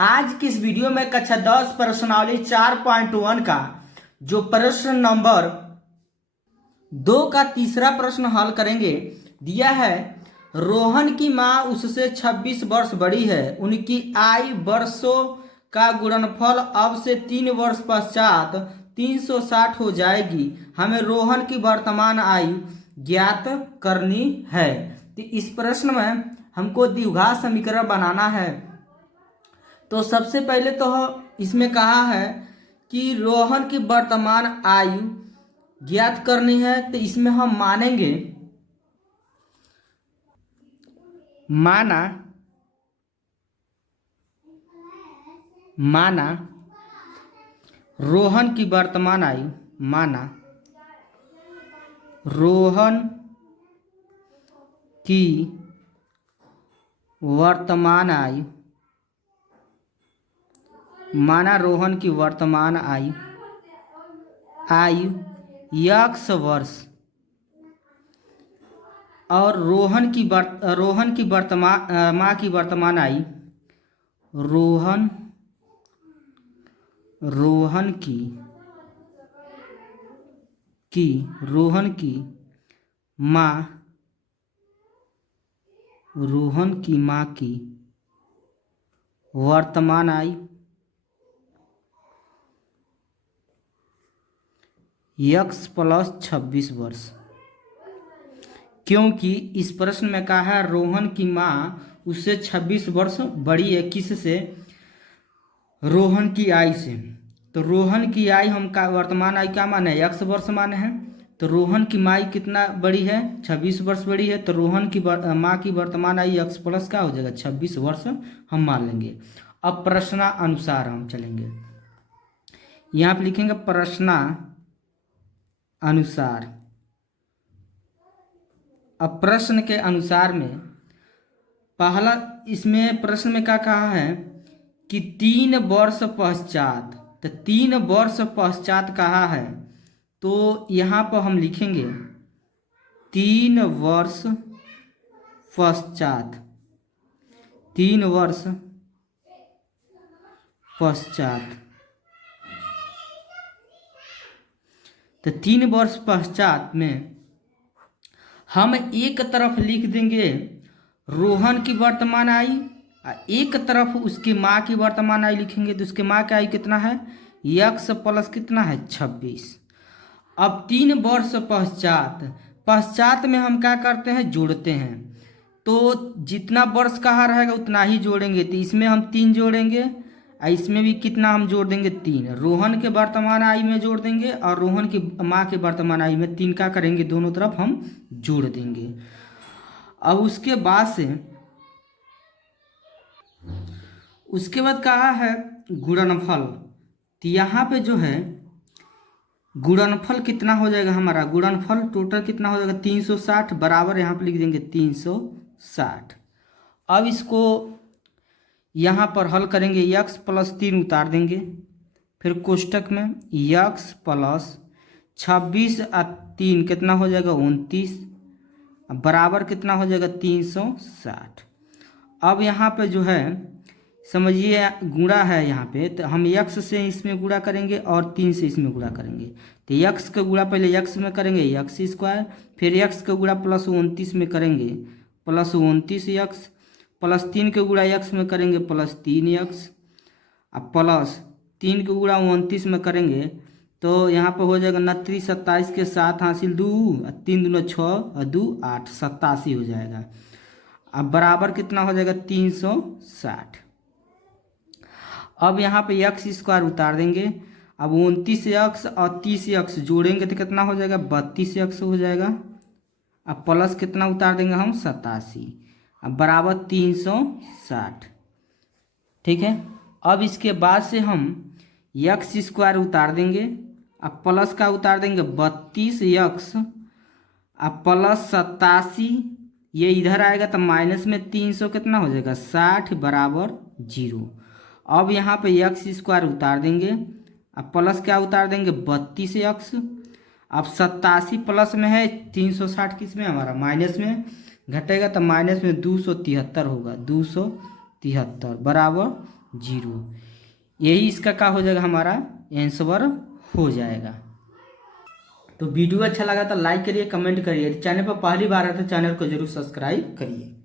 आज की इस वीडियो में कक्षा 10 प्रश्नावली 4.1 का जो प्रश्न नंबर 2 का तीसरा प्रश्न हल करेंगे। दिया है रोहन की माँ उससे 26 वर्ष बड़ी है, उनकी आयु वर्षों का गुणनफल अब से 3 वर्ष पश्चात 360 हो जाएगी। हमें रोहन की वर्तमान आयु ज्ञात करनी है। तो इस प्रश्न में हमको द्विघात समीकरण बनाना है। तो सबसे पहले तो इसमें कहा है कि रोहन की वर्तमान आयु ज्ञात करनी है। तो इसमें हम मानेंगे माना रोहन की वर्तमान आयु रोहन की वर्तमान आयु रोहन की वर्तमान आयु x वर्ष और रोहन की वर्तमान माँ की वर्तमान आयु रोहन की माँ की वर्तमान आयु x प्लस 26 वर्ष। क्योंकि इस प्रश्न में कहा है रोहन की माँ उससे 26 वर्ष बड़ी है। किससे? रोहन की आयु से। तो रोहन की आयु हम का वर्तमान आयु क्या माने? x वर्ष माने हैं। तो रोहन की माँ कितना बड़ी है? 26 वर्ष बड़ी है। तो रोहन की माँ की वर्तमान आयु x प्लस क्या हो जाएगा? 26 वर्ष हम मान लेंगे। अब प्रश्नानुसार हम चलेंगे। यहाँ पे लिखेंगे प्रश्नानुसार। अब प्रश्न के अनुसार में पहला इसमें प्रश्न में क्या कहा है कि 3 वर्ष पश्चात। तो 3 वर्ष पश्चात कहा है, तो यहाँ पर हम लिखेंगे 3 वर्ष पश्चात। 3 वर्ष पश्चात। तो 3 वर्ष पश्चात में हम एक तरफ लिख देंगे रोहन की वर्तमान आयु, एक तरफ उसकी माँ की वर्तमान आयु लिखेंगे। तो उसके माँ की आयु कितना है? x प्लस कितना है? 26। अब 3 वर्ष पश्चात में हम क्या करते हैं? जोड़ते हैं। तो जितना वर्ष कहा रहेगा उतना ही जोड़ेंगे। तो इसमें हम 3 जोड़ेंगे और इसमें भी कितना हम जोड़ देंगे? 3। रोहन के वर्तमान आयु में जोड़ देंगे और रोहन की माँ के वर्तमान आयु में 3 का करेंगे, दोनों तरफ हम जोड़ देंगे। अब उसके बाद कहा है गुणनफल। तो यहाँ पे जो है गुणनफल कितना हो जाएगा हमारा? गुणनफल टोटल कितना हो जाएगा? 360 बराबर यहाँ पे लिख देंगे 360। अब इसको यहाँ पर हल करेंगे, x प्लस 3 उतार देंगे, फिर कोष्टक में x प्लस 26 और 3 कितना हो जाएगा? 29 बराबर कितना हो जाएगा? 360। अब यहाँ पे जो है समझिए गुणा है यहाँ पे, तो हम x से इसमें गुणा करेंगे और 3 से इसमें गुणा करेंगे। तो x का गुणा पहले x में करेंगे x स्क्वायर, फिर x का गुणा प्लस 29 में करेंगे प्लस 29x, प्लस 3 के गुणा x में करेंगे प्लस 3x, अब प्लस 3 के गुणा 29 में करेंगे तो यहाँ पर हो जाएगा 29 27 के 7 हासिल 2, 3 दूना 6 और 2 8, 87 हो जाएगा। अब बराबर कितना हो जाएगा? 360। अब यहाँ पे x स्क्वायर उतार देंगे। अब 29x और 30x जोड़ेंगे तो कितना हो जाएगा? 32x हो जाएगा। अब प्लस कितना उतार देंगे हम? 87। अब बराबर 360। ठीक है। अब इसके बाद से हम x स्क्वायर उतार देंगे, अब प्लस का उतार देंगे 32x, अब प्लस 87, ये इधर आएगा तो माइनस में 300 कितना हो जाएगा? 60 बराबर 0। अब यहाँ पे x स्क्वायर उतार देंगे, अब प्लस क्या उतार देंगे? 32x। अब 87 प्लस में है, 360 किस में? हमारा माइनस में, घटेगा तो माइनस में 273 होगा, 273 बराबर जीरो। यही इसका क्या हो जाएगा, हमारा आंसर हो जाएगा। तो वीडियो अच्छा लगा तो लाइक करिए, कमेंट करिए, चैनल पर पहली बार है तो चैनल को जरूर सब्सक्राइब करिए।